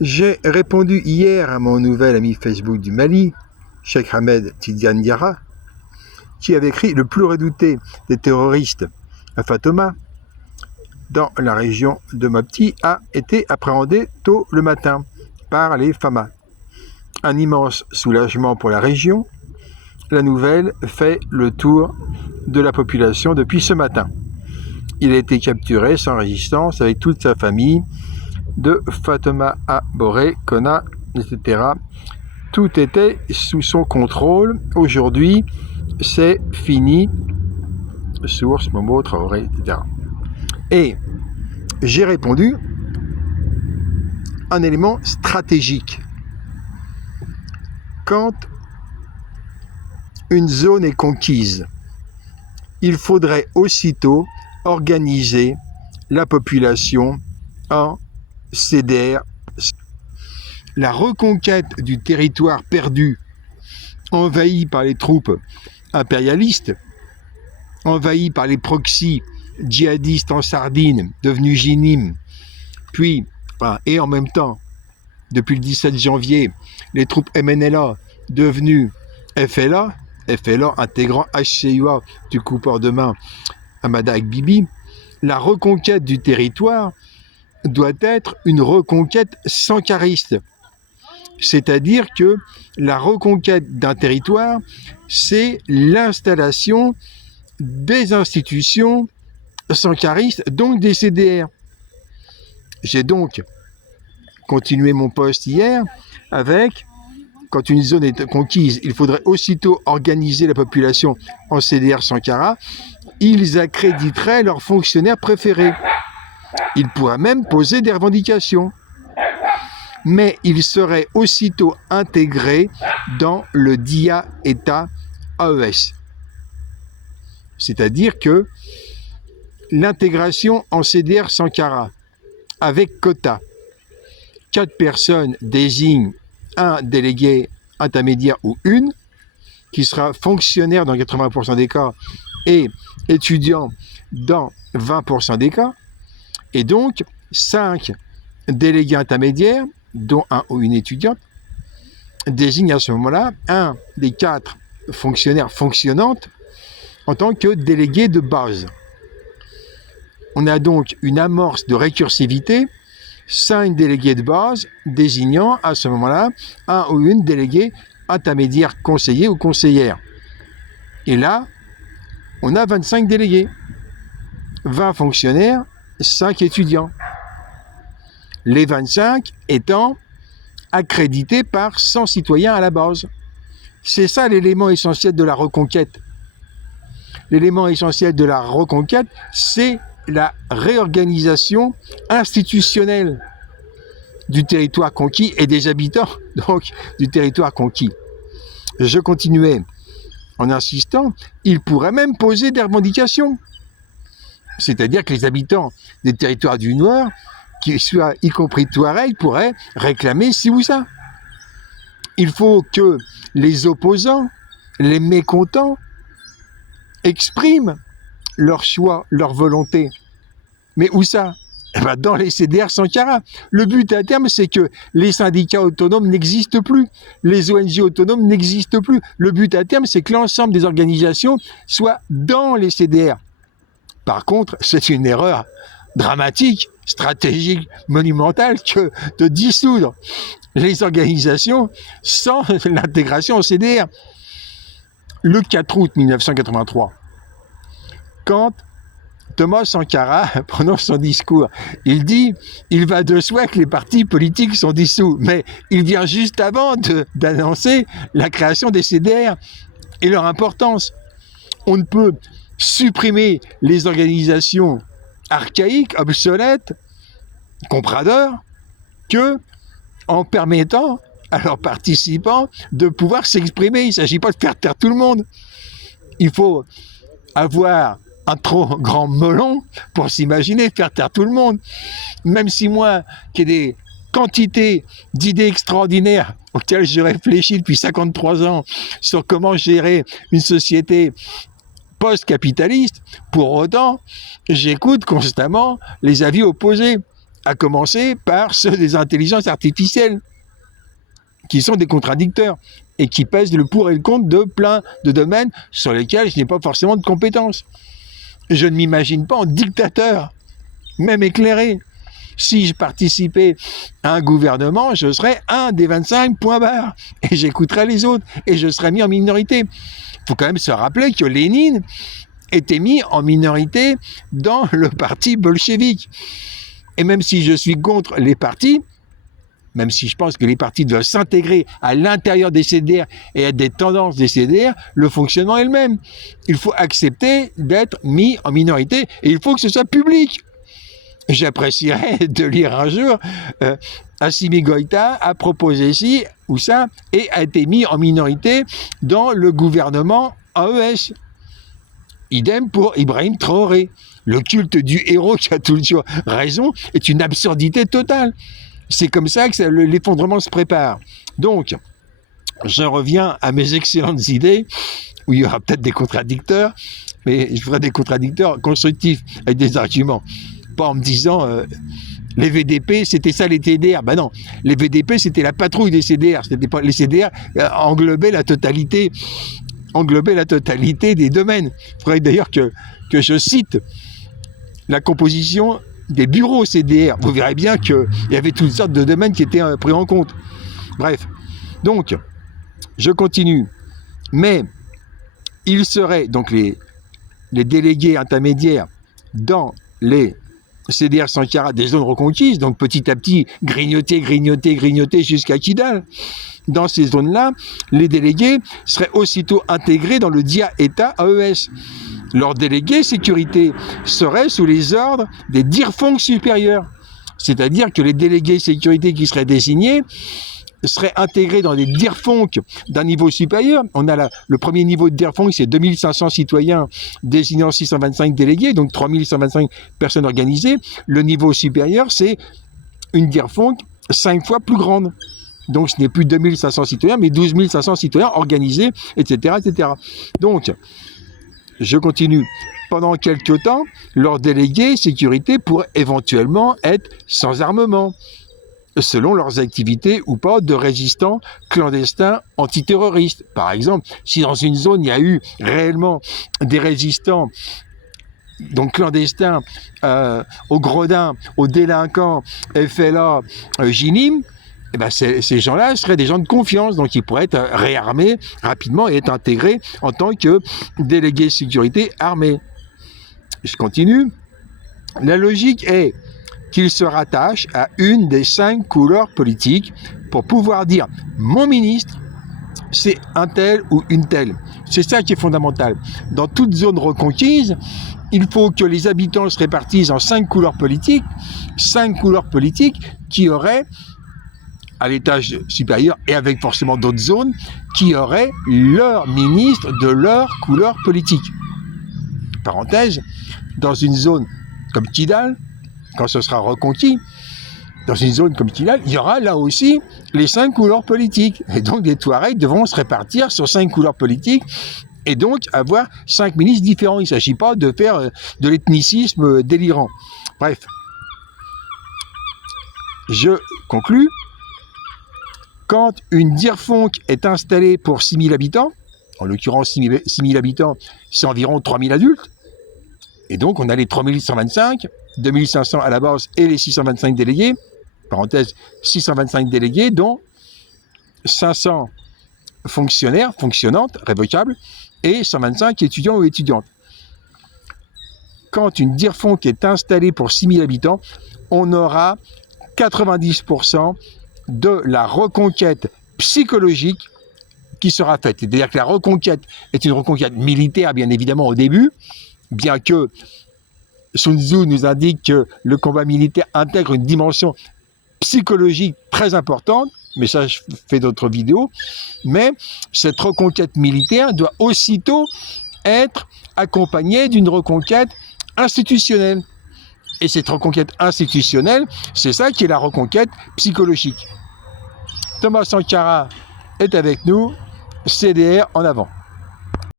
J'ai répondu hier à mon nouvel ami Facebook du Mali, Cheikh Ahmed Tidiane Diarra, qui avait écrit « Le plus redouté des terroristes à Fatoma, dans la région de Mopti, a été appréhendé tôt le matin par les FAMA. Un immense soulagement pour la région. La nouvelle fait le tour de la population depuis ce matin. Il a été capturé sans résistance avec toute sa famille, de Fatoma à Boré, Kona, etc. Tout était sous son contrôle. Aujourd'hui, c'est fini. Source, Momo, Traoré, etc. Et j'ai répondu un élément stratégique. Quand une zone est conquise, il faudrait aussitôt organiser la population en CDR. La reconquête du territoire perdu, envahi par les troupes impérialistes, envahi par les proxys djihadistes en Sardine, devenus JNIM, puis, et en même temps, depuis le 17 janvier, les troupes MNLA devenues FLA intégrant HCUA du coup port de main Amada avec Bibi, la reconquête du territoire doit être une reconquête sankariste. C'est-à-dire que la reconquête d'un territoire, c'est l'installation des institutions sankaristes, donc des CDR. J'ai donc continué mon post hier avec, quand une zone est conquise, il faudrait aussitôt organiser la population en CDR Sankara, ils accréditeraient leurs fonctionnaires préférés. Ils pourraient même poser des revendications. Mais ils seraient aussitôt intégrés dans le DIA État AES. C'est-à-dire que l'intégration en CDR Sankara, avec quota, 4 personnes désignent un délégué intermédiaire ou une, qui sera fonctionnaire dans 80% des cas et étudiant dans 20% des cas, et donc 5 délégués intermédiaires, dont un ou une étudiante, désignent à ce moment-là un des 4 fonctionnaires fonctionnantes en tant que délégué de base. On a donc une amorce de récursivité, 5 délégués de base désignant à ce moment-là un ou une déléguée intermédiaire conseiller ou conseillère. Et là, on a 25 délégués, 20 fonctionnaires, 5 étudiants. Les 25 étant accrédités par 100 citoyens à la base. C'est ça l'élément essentiel de la reconquête. L'élément essentiel de la reconquête, c'est la réorganisation institutionnelle du territoire conquis et des habitants donc du territoire conquis. Je continuais en insistant, ils pourraient même poser des revendications. C'est-à-dire que les habitants des territoires du Nord, qui soient y compris Touareg, pourraient réclamer ci ou ça. Il faut que les opposants, les mécontents, expriment leur choix, leur volonté. Mais où ça ? Eh bien, dans les CDR Sankara. Le but à terme, c'est que les syndicats autonomes n'existent plus, les ONG autonomes n'existent plus. Le but à terme, c'est que l'ensemble des organisations soient dans les CDR. Par contre, c'est une erreur dramatique, stratégique, monumentale que de dissoudre les organisations sans l'intégration au CDR. Le 4 août 1983, quand Thomas Sankara prononce son discours, il dit « Il va de soi que les partis politiques sont dissous », mais il vient juste avant d'annoncer la création des CDR et leur importance. On ne peut supprimer les organisations archaïques, obsolètes, compradeurs, que en permettant à leurs participants de pouvoir s'exprimer. Il ne s'agit pas de faire taire tout le monde. Il faut avoir un trop grand melon pour s'imaginer faire taire tout le monde. Même si moi, qui ai des quantités d'idées extraordinaires auxquelles je réfléchis depuis 53 ans sur comment gérer une société post-capitaliste, pour autant, j'écoute constamment les avis opposés. à commencer par ceux des intelligences artificielles, qui sont des contradicteurs et qui pèsent le pour et le contre de plein de domaines sur lesquels je n'ai pas forcément de compétences. Je ne m'imagine pas en dictateur, même éclairé. Si je participais à un gouvernement, je serais un des 25 points barres et j'écouterais les autres et je serais mis en minorité. Il faut quand même se rappeler que Lénine était mis en minorité dans le parti bolchevique. Et même si je suis contre les partis, même si je pense que les partis doivent s'intégrer à l'intérieur des CDR et à des tendances des CDR, le fonctionnement est le même. Il faut accepter d'être mis en minorité et il faut que ce soit public. J'apprécierais de lire un jour Assimi Goïta a proposé ci ou ça et a été mis en minorité dans le gouvernement AES. Idem pour Ibrahim Traoré. Le culte du héros qui a toujours raison est une absurdité totale. C'est comme ça que l'effondrement se prépare. Donc, je reviens à mes excellentes idées, où il y aura peut-être des contradicteurs, mais je ferai des contradicteurs constructifs, avec des arguments. Pas en me disant, les VDP, c'était ça les TDR. Ben non, les VDP, c'était la patrouille des CDR. C'était pas, les CDR englobaient la totalité des domaines. Il faudrait d'ailleurs que je cite la composition des bureaux CDR. Vous verrez bien qu'il y avait toutes sortes de domaines qui étaient pris en compte. Bref, donc, je continue. Mais il serait, donc les délégués intermédiaires dans les CDR Sankara des zones reconquises, donc petit à petit grignoter jusqu'à Kidal. Dans ces zones-là, les délégués seraient aussitôt intégrés dans le DIA État AES. Leurs délégués sécurité seraient sous les ordres des DIRFONC supérieurs. C'est-à-dire que les délégués sécurité qui seraient désignés seraient intégrés dans des DIRFONC d'un niveau supérieur. On a le premier niveau de DIRFONC, c'est 2500 citoyens désignant 625 délégués, donc 3125 personnes organisées. Le niveau supérieur, c'est une DIRFONC 5 fois plus grande. Donc ce n'est plus 2500 citoyens, mais 12 500 citoyens organisés, etc., etc. Donc, je continue. Pendant quelques temps, leurs délégués sécurité pourraient éventuellement être sans armement, selon leurs activités ou pas de résistants clandestins antiterroristes. Par exemple, si dans une zone il y a eu réellement des résistants donc clandestins aux gredins, aux délinquants, FLA, JNIM, eh ben ces gens-là seraient des gens de confiance, donc ils pourraient être réarmés rapidement et être intégrés en tant que délégués sécurité armés. Je continue. La logique est qu'ils se rattachent à une des 5 couleurs politiques pour pouvoir dire « mon ministre, c'est un tel ou une telle ». C'est ça qui est fondamental. Dans toute zone reconquise, il faut que les habitants se répartissent en 5 couleurs politiques qui auraient à l'étage supérieur et avec forcément d'autres zones, qui auraient leur ministre de leur couleur politique. Parenthèse, dans une zone comme Kidal, quand ce sera reconquis, dans une zone comme Kidal, il y aura là aussi les 5 couleurs politiques. Et donc les Touaregs devront se répartir sur 5 couleurs politiques et donc avoir 5 ministres différents. Il ne s'agit pas de faire de l'ethnicisme délirant. Bref, je conclus. Quand une DIRFONC est installée pour 6 000 habitants, en l'occurrence 6 000 habitants, c'est environ 3 000 adultes, et donc on a les 3 125, 2 500 à la base et les 625 délégués, parenthèse 625 délégués, dont 500 fonctionnaires, fonctionnantes, révocables, et 125 étudiants ou étudiantes. Quand une DIRFONC est installée pour 6 000 habitants, on aura 90% de la reconquête psychologique qui sera faite. C'est-à-dire que la reconquête est une reconquête militaire, bien évidemment, au début, bien que Sun Tzu nous indique que le combat militaire intègre une dimension psychologique très importante, mais ça, je fais d'autres vidéos, mais cette reconquête militaire doit aussitôt être accompagnée d'une reconquête institutionnelle. Et cette reconquête institutionnelle, c'est ça qui est la reconquête psychologique. Thomas Sankara est avec nous, CDR en avant.